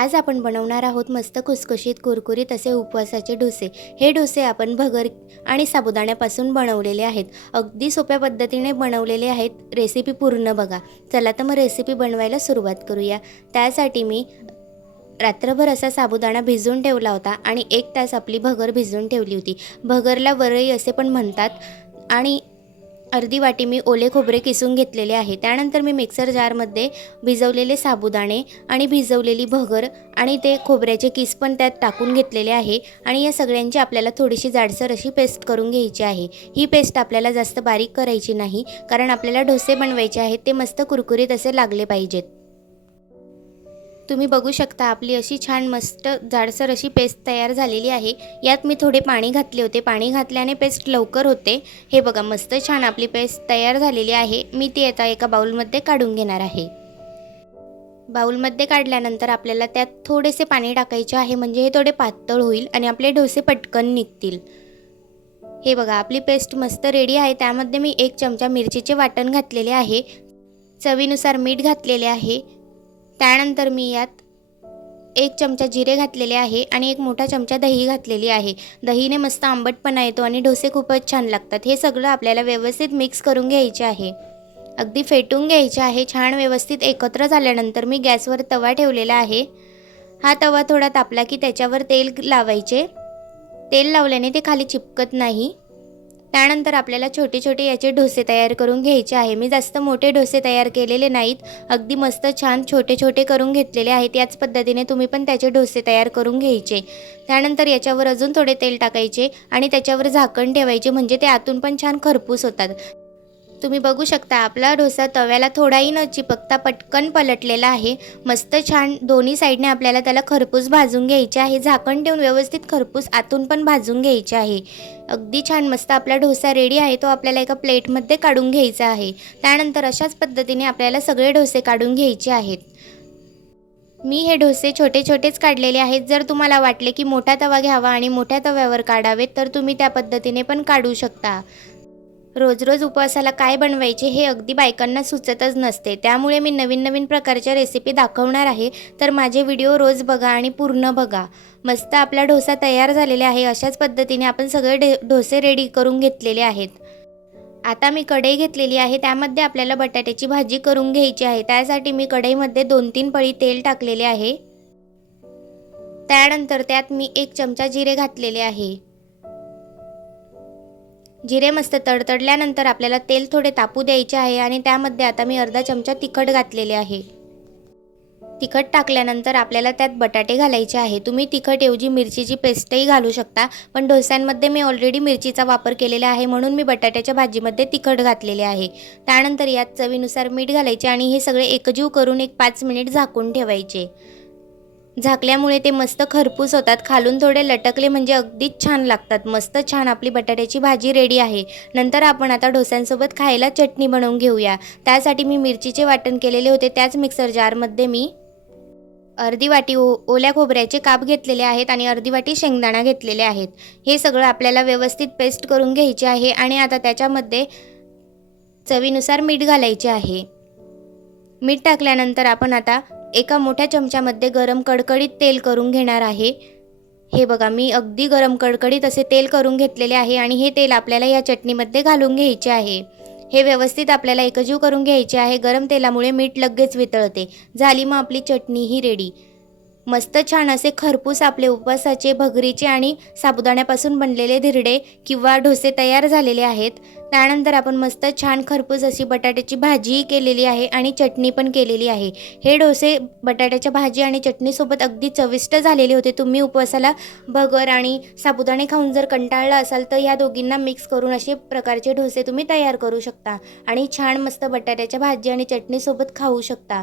आज आपण बनवणार आहोत मस्त खुसखुशीत कुरकुरीत असे उपवासाचे डोसे। हे डोसे आपण भगर आणि साबुदाण्यापासून बनवलेले आहेत। अगदी सोप्या पद्धतीने बनवलेले आहेत। रेसिपी पूर्ण बघा। चला तर मग रेसिपी बनवायला सुरुवात करूया। त्यासाठी मी रात्रभर असा साबुदाणा भिजवून ठेवला होता आणि 1 तास आपली भगर भिजवून ठेवली होती। भगरला वरई असे पण म्हणतात। आणि अर्धी वाटी मी ओले खोबरे किसून घेतलेले आहे। त्यानंतर मी मिक्सर जारमध्ये भिजवलेले साबुदाणे आणि भिजवलेली भगर आणि ते खोबऱ्याचे किस पण त्यात टाकून घेतलेले आहे आणि या सगळ्यांची आपल्याला थोडीशी जाडसर अशी पेस्ट करून घ्यायची आहे। ही पेस्ट आपल्याला जास्त बारीक करायची नाही, कारण आपल्याला डोसे बनवायचे आहेत, ते मस्त कुरकुरीत असे लागले पाहिजेत। तुम्ही बघू शकता आपली अशी छान मस्त जाडसर अशी पेस्ट तयार झालेली आहे। यात मी थोडे पाणी घातले होते। पाणी घातल्याने पेस्ट लवकर होते। हे बघा मस्त छान आपली पेस्ट तयार झालेली आहे। मी ती आता एका बाउलमध्ये काढून घेणार आहे। बाउलमध्ये काढल्यानंतर आपल्याला त्यात थोडेसे पाणी टाकायचे आहे, म्हणजे हे थोडे पातळ होईल आणि आपले डोसे पटकन निघतील। हे बघा आपली पेस्ट मस्त रेडी आहे। त्यामध्ये मी 1 चमचा मिरचीचे वाटण घातलेले आहे। चवीनुसार मीठ घातलेले आहे। त्यानंतर मी यात 1 चमचा जिरे घातलेले आहे आणि 1 मोठा चमचा दही घातलेली आहे। दहीने मस्त आंबटपणा येतो आणि डोसे खूपच छान लागतात। हे सगळं आपल्याला व्यवस्थित मिक्स करून घ्यायचे आहे। अगदी फेटून घ्यायचे आहे। छान व्यवस्थित एकत्र झाल्यानंतर मी गॅसवर तवा ठेवलेला आहे। हा तवा थोडा तापला की त्याच्यावर तेल लावायचे। तेल लावल्याने ते खाली चिपकत नाही। त्यानंतर आपल्याला छोटे छोटे याचे डोसे तयार करून घ्यायचे आहे। मी जास्त मोठे डोसे तयार केलेले नाहीत, अगदी मस्त छान छोटे छोटे करून घेतलेले आहेत। याच पद्धतीने तुम्ही पण त्याचे डोसे तयार करून घ्यायचे। त्यानंतर याच्यावर अजून थोडे तेल टाकायचे आणि त्याच्यावर झाकण ठेवायचे, म्हणजे ते आतून पण छान खरपूस होतात। तुम्ही बघू शकता आपला डोसा तव्याला थोडाही न चिपकता पटकन पलटलेला आहे। मस्त छान दोन्ही साईडने आपल्याला त्याला खरपूस भाजून घ्यायचे आहे। झाकण ठेवून व्यवस्थित खरपूस आतून पण भाजून घ्यायचे आहे। अगदी छान मस्त आपला डोसा रेडी आहे। तो आपल्याला एका प्लेटमध्ये काढून घ्यायचा आहे। त्यानंतर अशाच पद्धतीने आपल्याला सगळे डोसे काढून घ्यायचे आहेत। मी हे डोसे छोटे छोटेच काढलेले आहेत। जर तुम्हाला वाटले की मोठा तवा घ्यावा आणि मोठ्या तव्यावर काढावेत तर तुम्ही त्या पद्धतीने पण काढू शकता। रोज रोज उपवासाला काय बनवायचे हे अगदी बायकांना सुचतच नसते। त्यामुळे मी नवीन नवीन प्रकारच्या रेसिपी दाखवणार आहे, तर माझे व्हिडिओ रोज बघा आणि पूर्ण बघा। मस्त आपला डोसा तयार झालेला आहे। अशाच पद्धतीने आपण सगळे डोसे रेडी करून घेतलेले आहेत। आता मी कढई घेतलेली आहे। त्यामध्ये आपल्याला बटाट्याची भाजी करून घ्यायची आहे। त्यासाठी मी कढईमध्ये 2-3 पळी तेल टाकलेले आहे। त्यानंतर त्यात मी 1 चमचा जिरे घातलेले आहे। जिरे मस्त तडतडल्यानंतर आपल्याला तेल थोडे तापू द्यायचे आहे आणि त्यामध्ये आता मी अर्धा चमचा तिखट घातलेले आहे। तिखट टाकल्यानंतर आपल्याला त्यात बटाटे घालायचे आहे। तुम्ही तिखटऐवजी मिरचीची पेस्टही घालू शकता, पण डोस्यांमध्ये मी ऑलरेडी मिरचीचा वापर केलेला आहे, म्हणून मी बटाट्याच्या भाजीमध्ये तिखट घातलेले आहे। त्यानंतर यात चवीनुसार मीठ घालायचे आणि हे सगळे एकजीव करून 5 मिनिट झाकून ठेवायचे। झाकल्यामुळे ते मस्त खरपूस होतात। खालून थोडे लटकले म्हणजे अगदीच छान लागतात। मस्त छान आपली बटाट्याची भाजी रेडी आहे। नंतर आपण आता डोस्यांसोबत खायला चटणी बनवून घेऊया। त्यासाठी मी मिरचीचे वाटण केलेले होते। त्याच मिक्सर जारमध्ये मी अर्धी वाटी ओल्या खोबऱ्याचे काप घेतलेले आहेत आणि अर्धी वाटी शेंगदाणा घेतलेले आहेत। हे सगळं आपल्याला व्यवस्थित पेस्ट करून घ्यायचे आहे आणि आता त्याच्यामध्ये चवीनुसार मीठ घालायचे आहे। मीठ टाकल्यानंतर आपण आता एका मोठ्या चमच्यामध्ये गरम कडकडीत तेल करून घेणार आहे। हे बघा मी अगदी गरम कडकडीत असे तेल करून घेतलेले आहे आणि हे तेल आपल्याला या चटणीमध्ये घालून घ्यायचे आहे। हे व्यवस्थित आपल्याला एकजीव करून घ्यायचे आहे। गरम तेलामुळे मीठ लगेच वितळते। झाली मग आपली चटणी ही रेडी। मस्त छान असे खरपूस आपले उपवासाचे भगरीचे आणि साबुदाण्यापासून बनलेले धिरडे किंवा डोसे तयार झालेले आहेत। त्यानंतर आपण मस्त छान खरपूस अशी बटाट्याची भाजी केलेली आहे आणि चटणी पण केलेली आहे। हे डोसे बटाट्याच्या भाजी आणि चटणीसोबत अगदी चविष्ट झालेले होते। तुम्ही उपवासाला भगर आणि साबुदाणे खाऊन जर कंटाळला असाल तर या दोघींना मिक्स करून असे प्रकारचे डोसे तुम्ही तयार करू शकता आणि छान मस्त बटाट्याच्या भाजी आणि चटणीसोबत खाऊ शकता।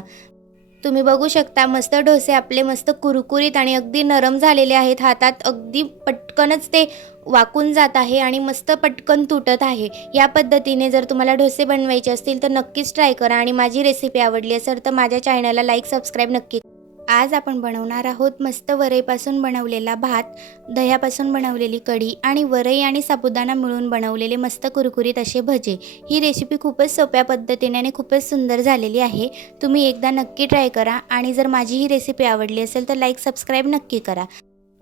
तुम्ही बघू शकता मस्त डोसे आपले मस्त कुरकुरीत आणि अगदी नरम झालेले आहेत। हातात अगदी पटकनच ते वाकून जात आहे आणि मस्त पटकन तुटत आहे। या पद्धतीने जर तुम्हाला डोसे बनवायचे असतील तर नक्कीच ट्राय करा आणि माझी रेसिपी आवडली असेल तर माझ्या चॅनलला लाईक सबस्क्राईब नक्की आज आपण बनवणार आहोत मस्त वरईपासून बनवलेला भात, दह्यापासून बनवलेली कढी आणि वरई आणि साबुदाणा मिळून बनवलेले मस्त कुरकुरीत असे भजे। ही रेसिपी खूपच सोप्या पद्धतीने आणि खूपच सुंदर झालेली आहे। तुम्ही एकदा नक्की ट्राय करा आणि जर माझी ही रेसिपी आवडली असेल तर लाईक सबस्क्राईब नक्की करा।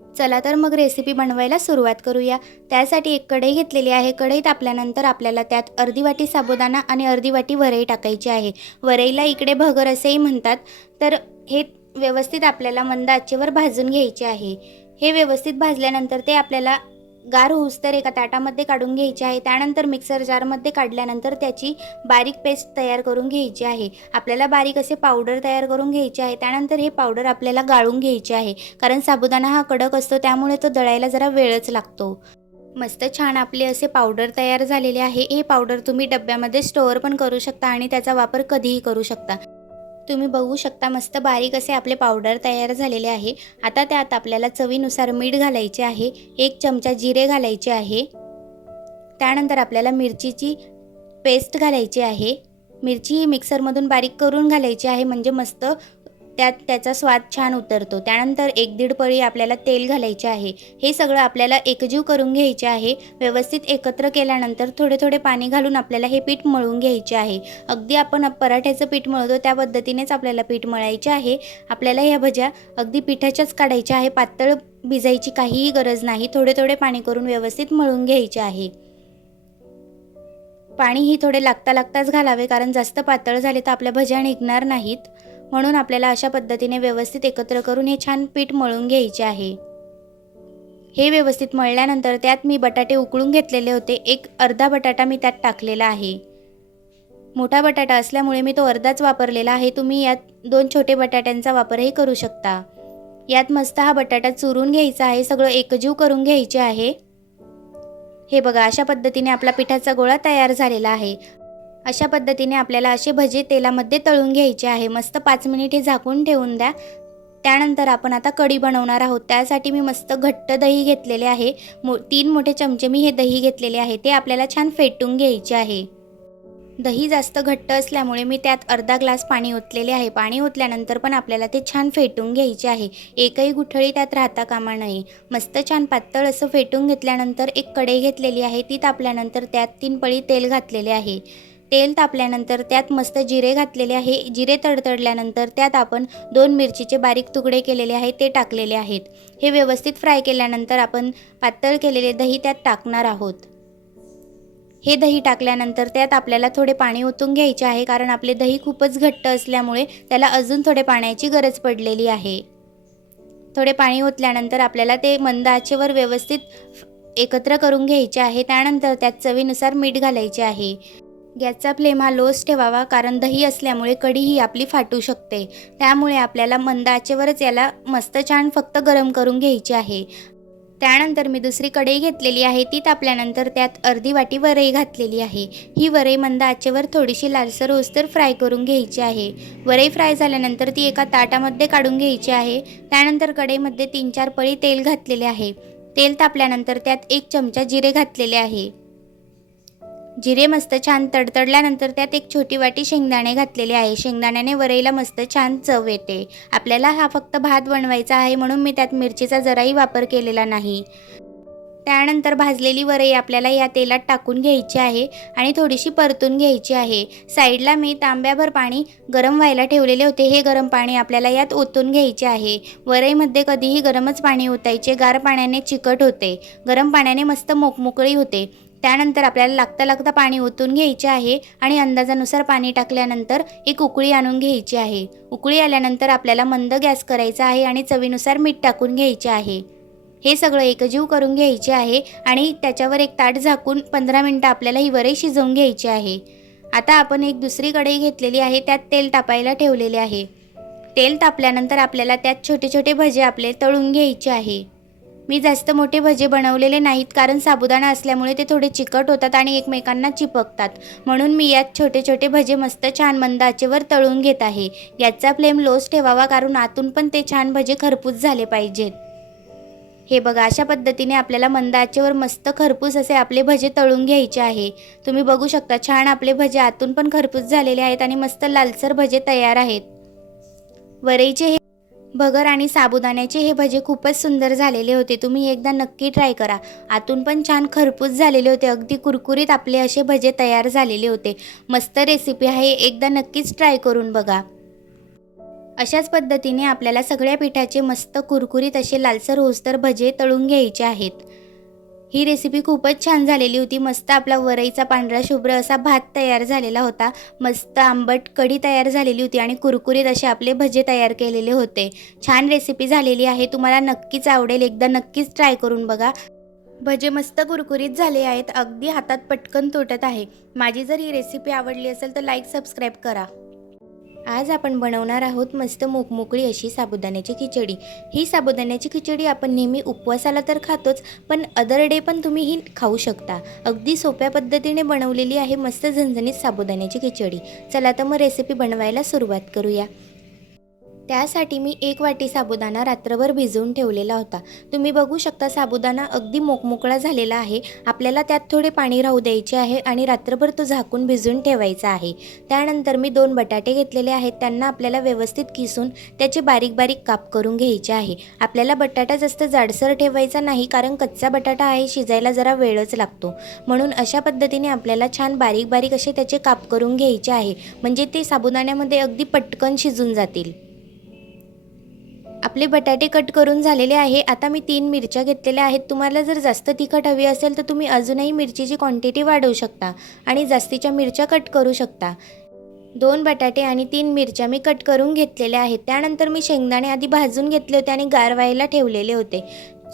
चला तर मग रेसिपी बनवायला सुरुवात करूया। त्यासाठी एक कढई घेतलेली आहे। कढई तापल्यानंतर आपल्याला त्यात अर्धी वाटी साबुदाणा आणि अर्धी वाटी वरई टाकायची आहे। वरईला इकडे भगर असेही म्हणतात। तर हे व्यवस्थित आपल्याला मंद आचेवर भाजून घ्यायचे आहे। हे व्यवस्थित भाजल्यानंतर ते आपल्याला गार होऊस्तर एका ताटामध्ये काढून घ्यायचे आहे। त्यानंतर मिक्सर जारमध्ये काढल्यानंतर त्याची बारीक पेस्ट तयार करून घ्यायची आहे। आपल्याला बारीक असे पावडर तयार करून घ्यायचे आहे। त्यानंतर हे पावडर आपल्याला गाळून घ्यायचे आहे, कारण साबुदाणा हा कडक असतो त्यामुळे तो दळायला जरा वेळच लागतो। मस्त छान आपले असे पावडर तयार झालेले आहे। हे पावडर तुम्ही डब्यामध्ये स्टोअर पण करू शकता आणि त्याचा वापर कधीही करू शकता। तुम्ही बघू शकता मस्त बारीक असे आपले पावडर तयार झालेले आहे। आता त्यात आपल्याला चवीनुसार मीठ घालायचे आहे। 1 चमचा जिरे घालायचे आहे। त्यानंतर आपल्याला मिरचीची पेस्ट घालायची आहे। मिरची ही मिक्सरमधून बारीक करून घालायची आहे, म्हणजे मस्त त्याचा स्वाद छान उतरतो। त्यानंतर 1-1.5 पळी आपल्याला तेल घालायचे आहे। हे सगळं आपल्याला एकजीव करून घ्यायचे आहे। व्यवस्थित एकत्र केल्यानंतर थोडे थोडे पाणी घालून आपल्याला हे पीठ मळून घ्यायचे आहे। अगदी आपण पराठ्याचं पीठ मळतो त्या पद्धतीनेच आपल्याला पीठ मळायचे आहे। आपल्याला ह्या भज्या अगदी पिठाच्याच काढायच्या आहे, पातळ भिजायची काहीही गरज नाही। थोडे थोडे पाणी करून व्यवस्थित मळून घ्यायचे आहे। पाणी ही थोडे लागताच घालावे, कारण जास्त पातळ झाले तर आपल्या भज्या निघणार नाहीत। म्हणून आपल्याला अशा पद्धतीने व्यवस्थित एकत्र करून हे छान पीठ मळून घ्यायचे आहे। हे व्यवस्थित मळल्यानंतर त्यात मी बटाटे उकळून घेतलेले होते। एक अर्धा बटाटा मी त्यात टाकलेला आहे। मोठा बटाटा असल्यामुळे मी तो अर्धाच वापरलेला आहे। तुम्ही यात 2 छोटे बटाट्यांचा वापरही करू शकता। यात मस्त हा बटाटा चुरून घ्यायचा आहे, सगळं एकजीव करून घ्यायचे आहे। हे बघा, अशा पद्धतीने आपला पिठाचा गोळा तयार झालेला आहे। अशा पद्धतीने आपल्याला असे भजे तेलामध्ये तळून घ्यायचे आहे। मस्त 5 मिनिट हे झाकून ठेवून द्या। त्यानंतर आपण आता कढी बनवणार आहोत। त्यासाठी मी मस्त घट्ट दही घेतलेले आहे। 3 मोठे चमचे मी हे दही घेतलेले आहे। ते आपल्याला छान फेटून घ्यायचे आहे। दही जास्त घट्ट असल्यामुळे मी त्यात अर्धा ग्लास पाणी ओतलेले आहे। पाणी ओतल्यानंतर पण आपल्याला ते छान फेटून घ्यायचे आहे। एकही गुठळी त्यात राहता कामा नये। मस्त छान पातळ असं फेटून घेतल्यानंतर एक कढई घेतलेली आहे। ती तापल्यानंतर त्यात 3 पळी तेल घातलेले आहे। तेल तापल्यानंतर त्यात मस्त जिरे घातलेले आहे। जिरे तडतडल्यानंतर त्यात आपण 2 मिरचीचे बारीक तुकडे केलेले आहेत ते टाकलेले आहेत। हे व्यवस्थित फ्राय केल्यानंतर आपण पातळ केलेले दही त्यात टाकणार आहोत। हे दही टाकल्यानंतर त्यात आपल्याला थोडे पाणी ओतून घ्यायचे आहे, कारण आपले दही खूपच घट्ट असल्यामुळे त्याला अजून थोडे पाण्याची गरज पडलेली आहे। थोडे पाणी ओतल्यानंतर आपल्याला ते मंद आचेवर व्यवस्थित एकत्र करून घ्यायचे आहे। त्यानंतर त्यात चवीनुसार मीठ घालायचे आहे। गॅसचा फ्लेम हा लोच ठेवावा, कारण दही असल्यामुळे कढी ही आपली फाटू शकते। त्यामुळे आपल्याला मंद आचेवरच याला मस्त छान फक्त गरम करून घ्यायचे आहे। त्यानंतर मी दुसरी कढई घेतलेली आहे। ती तापल्यानंतर त्यात अर्धी वाटी वरई घातलेली आहे। ही वरई मंद आचेवर थोडीशी लालसर होईस्तोवर फ्राय करून घ्यायची आहे। वरई फ्राय झाल्यानंतर ती एका ताटामध्ये काढून घ्यायची आहे। त्यानंतर कढईमध्ये 3-4 पळी तेल घातलेले आहे। तेल तापल्यानंतर त्यात 1 चमचा जिरे घातलेले आहे। जिरे मस्त छान तडतडल्यानंतर त्यात 1 छोटी वाटी शेंगदाणे घातलेले आहे। शेंगदाण्याने वरईला मस्त छान चव येते। आपल्याला हा फक्त भात बनवायचा आहे, म्हणून मी त्यात मिरचीचा जराही वापर केलेला नाही। त्यानंतर भाजलेली वरई आपल्याला या तेलात टाकून घ्यायची आहे आणि थोडीशी परतून घ्यायची आहे। साईडला मी तांब्याभर पाणी गरम व्हायला ठेवलेले होते। हे गरम पाणी आपल्याला यात ओतून घ्यायचे आहे। वरईमध्ये कधीही गरमच पाणी ओतायचे, गार पाण्याने चिकट होते। गरम पाण्याने मस्त मोकळी होते। त्यानंतर आपल्याला लागता पाणी ओतून घ्यायचे आहे आणि अंदाजानुसार पाणी टाकल्यानंतर एक उकळी आणून घ्यायची आहे। उकळी आल्यानंतर आपल्याला मंद गॅस करायचा आहे आणि चवीनुसार मीठ टाकून घ्यायचे आहे। हे सगळं एकजीव करून घ्यायचे आहे आणि त्याच्यावर एक ताट झाकून 15 मिनिटं आपल्याला ही वरई शिजवून घ्यायची आहे। आता आपण एक दुसरी कढई घेतलेली आहे। त्यात तेल तापायला ठेवलेले आहे। तेल तापल्यानंतर आपल्याला त्यात छोटे छोटे भजे आपले तळून घ्यायचे आहे। मी जास्त मोठे भजे बनवलेले नाहीत, कारण साबुदाणा असल्यामुळे ते थोडे चिकट होतात आणि एकमेकांना चिपकतात। म्हणून मी यात छोटे छोटे भजे मस्त छान मंद आचेवर तळून घेत आहे। गॅसचा फ्लेम लोच ठेवावा, कारण आतून पण ते छान भजे खरपूस झाले पाहिजेत। हे बघा, अशा पद्धतीने आपल्याला मंद आचेवर मस्त खरपूस असे आपले भजे तळून घ्यायचे आहे। तुम्ही बघू शकता छान आपले भजे आतून पण खरपूस झालेले आहेत आणि मस्त लालसर भजे तयार आहेत। वरईचे हे भगर आणि साबुदाण्याचे हे भजे खूपच सुंदर झालेले होते. तुम्ही एकदा नक्की ट्राय करा. आतून पण छान खरपूस झालेले होते. अगदी कुरकुरीत आपले असे भजे तयार झालेले होते. मस्त रेसिपी आहे, एकदा नक्कीच ट्राय करून बघा. अशाच पद्धतीने आपल्याला सगळ्या पिठाचे मस्त कुरकुरीत असे लालसर होईस्तोवर भजे तळून घ्यायचे आहेत. ही रेसिपी खूपच छान झालेली होती. मस्त आपला वरईचा पांढरा शुभ्र असा भात तयार झालेला होता. मस्त आंबट कढी तयार झालेली होती आणि कुरकुरीत असे आपले भजे तयार केलेले होते. छान रेसिपी झालेली आहे. तुम्हाला नक्कीच आवडेल. एकदा नक्कीच ट्राय करून बघा. भजे मस्त कुरकुरीत झाले आहेत. अगदी हातात पटकन तुटत आहे. माझी जर ही रेसिपी आवडली असेल तर लाईक सबस्क्राईब करा. आज आपण बनवणार आहोत मस्त मोकमोकळी अशी साबुदाण्याची खिचडी. ही साबुदाण्याची खिचडी आपण नेहमी उपवासाला तर खातोच, पण अदर डे पण तुम्ही ही खाऊ शकता. अगदी सोप्या पद्धतीने बनवलेली आहे मस्त झणझणीत साबुदाण्याची खिचडी. चला तर मग रेसिपी बनवायला सुरुवात करूया. त्यासाठी मी 1 वाटी साबुदाणा रात्रभर भिजवून ठेवलेला होता. तुम्ही बघू शकता साबुदाणा अगदी मोकमोकळा झालेला आहे. आपल्याला त्यात थोडे पाणी राहू द्यायचे आहे आणि रात्रभर तो झाकून भिजवून ठेवायचा आहे. त्यानंतर मी 2 बटाटे घेतलेले आहेत. त्यांना आपल्याला व्यवस्थित किसून त्याचे बारीक बारीक काप करून घ्यायचे आहे. आपल्याला बटाटा जास्त जाडसर ठेवायचा नाही, कारण कच्चा बटाटा आहे, शिजायला जरा वेळच लागतो. म्हणून अशा पद्धतीने आपल्याला छान बारीक बारीक असे त्याचे काप करून घ्यायचे आहे, म्हणजे ते साबुदाण्यामध्ये अगदी पटकन शिजून जातील. आपले बटाटे कट करून झालेले आहे. आता मी 3 मिरच्या घेतलेल्या आहेत. तुम्हाला जर जास्त तिखट हवी असेल तर तुम्ही अजूनही मिरचीची क्वांटिटी वाढवू शकता आणि जास्तीच्या मिरच्या कट करू शकता. 2 बटाटे आणि 3 मिरच्या मी कट करून घेतलेल्या आहेत. त्यानंतर मी शेंगदाणे आधी भाजून घेतले होते आणि गार व्हायला ठेवलेले होते.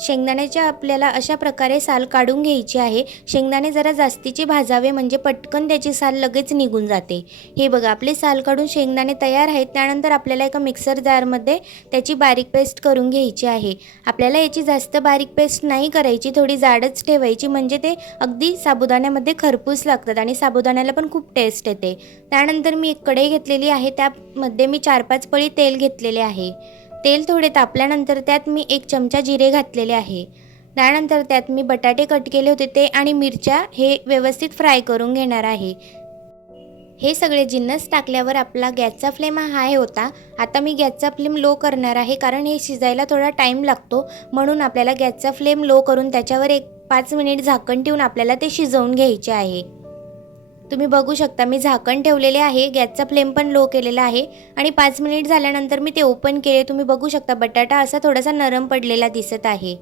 शेंगदाण्याच्या आपल्याला अशा प्रकारे साल काढून घ्यायची आहे. शेंगदाणे जरा जास्तीचे भाजावे, म्हणजे पटकन त्याची साल लगेच निघून जाते. हे बघा, आपले साल काढून शेंगदाणे तयार आहेत. त्यानंतर आपल्याला एका मिक्सर जारमध्ये त्याची बारीक पेस्ट करून घ्यायची आहे. आपल्याला याची जास्त बारीक पेस्ट नाही करायची, थोडी जाडच ठेवायची, म्हणजे ते अगदी साबुदाण्यामध्ये खरपूस लागतात आणि साबुदाण्याला पण खूप टेस्ट येते. त्यानंतर मी एक कढई घेतलेली आहे. त्यामध्ये मी 4-5 पळी तेल घेतलेले आहे. तेल थोडे तापल्यानंतर त्यात मी 1 चमचा जिरे घातलेले आहे. त्यानंतर त्यात मी बटाटे कट केले होते ते आणि मिरच्या हे व्यवस्थित फ्राय करून घेणार आहे. हे सगळे जिन्नस टाकल्यावर आपला गॅसचा फ्लेम हाय होता. आता मी गॅसचा फ्लेम लो करणार आहे, कारण हे शिजायला थोडा टाईम लागतो. म्हणून आपल्याला गॅसचा फ्लेम लो करून त्याच्यावर 5 मिनिट झाकण ठेवून आपल्याला ते शिजवून घ्यायचे आहे. तुम्ही बघू शकता मी झाकण ठेवलेले आहे. गॅसचा फ्लेम पण लो केलेला आहे आणि 5 मिनिट झाल्यानंतर मी ते ओपन केले. तुम्ही बघू शकता बटाटा असा थोडासा नरम पडलेला दिसत आहे.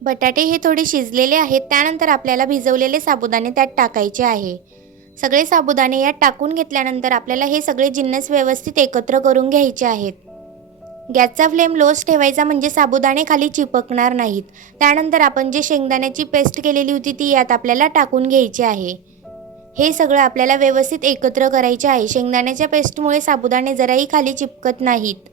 बटाटे हे थोडे शिजलेले आहेत. त्यानंतर आपल्याला भिजवलेले साबुदाणे त्यात टाकायचे आहे. सगळे साबुदाणे यात टाकून घेतल्यानंतर आपल्याला हे सगळे जिन्नस व्यवस्थित एकत्र करून घ्यायचे आहेत. गॅसचा फ्लेम लोच ठेवायचा, म्हणजे साबुदाणे खाली चिपकणार नाहीत. त्यानंतर आपण जे शेंगदाण्याची पेस्ट केलेली होती ती यात आपल्याला टाकून घ्यायची आहे. हे सगळं आपल्याला व्यवस्थित एकत्र करायचे आहे. शेंगदाण्याच्या पेस्टमुळे साबुदाणे जराही खाली चिपकत नाहीत.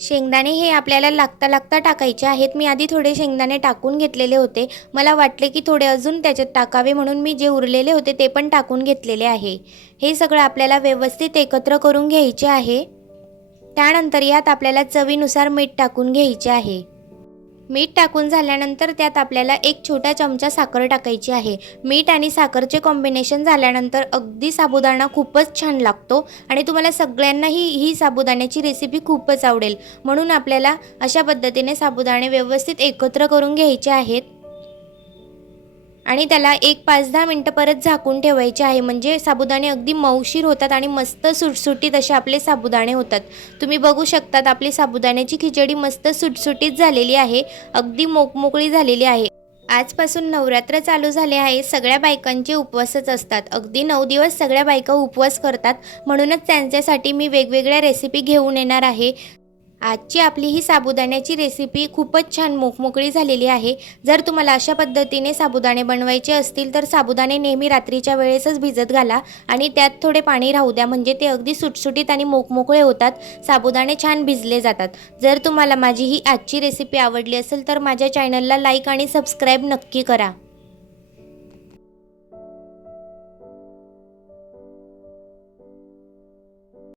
शेंगदाणे हे आपल्याला लागता टाकायचे आहेत. मी आधी थोडे शेंगदाणे टाकून घेतलेले होते. मला वाटले की थोडे अजून त्याच्यात टाकावे, म्हणून मी जे उरलेले होते ते पण टाकून घेतलेले आहे. हे सगळं आपल्याला व्यवस्थित एकत्र करून घ्यायचे आहे. त्यानंतर यात आपल्याला चवीनुसार मीठ टाकून घ्यायचे आहे. मीठ टाकून झाल्यानंतर त्यात आपल्याला 1 छोटा चमचा साखर टाकायची आहे. मीठ आणि साखरचे कॉम्बिनेशन झाल्यानंतर अगदी साबुदाणा खूपच छान लागतो आणि तुम्हाला सगळ्यांनाही ही साबुदाण्याची रेसिपी खूपच आवडेल. म्हणून आपल्याला अशा पद्धतीने साबुदाणे व्यवस्थित एकत्र करून घ्यायचे आहेत आणि त्याला 5-10 मिनटं परत झाकून ठेवायचे आहे, म्हणजे साबुदाणे अगदी मऊशीर होतात आणि मस्त सुटसुटीत असे आपले साबुदाणे होतात. तुम्ही बघू शकतात आपली साबुदाण्याची खिचडी मस्त सुटसुटीत झालेली आहे. अगदी मोकमोकळी झालेली आहे. आजपासून नवरात्र चालू झाले आहे. सगळ्या बायकांचे उपवासच असतात. अगदी 9 दिवस सगळ्या बायका उपवास करतात. म्हणूनच त्यांच्यासाठी मी वेगवेगळ्या रेसिपी घेऊन येणार आहे. आजची आपली ही साबुदाण्याची रेसिपी खूपच छान मोकमोकळी झालेली आहे. जर तुम्हाला अशा पद्धतीने साबुदाणे बनवायचे असतील तर साबुदाणे नेहमी रात्रीच्या वेळेसच भिजत घाला आणि त्यात थोडे पाणी राहू द्या, म्हणजे ते अगदी सुटसुटीत आणि मोकमोकळे होतात. साबुदाणे छान भिजले जातात. जर तुम्हाला माझी ही आजची रेसिपी आवडली असेल तर माझ्या चॅनलला लाईक आणि सबस्क्राईब नक्की करा.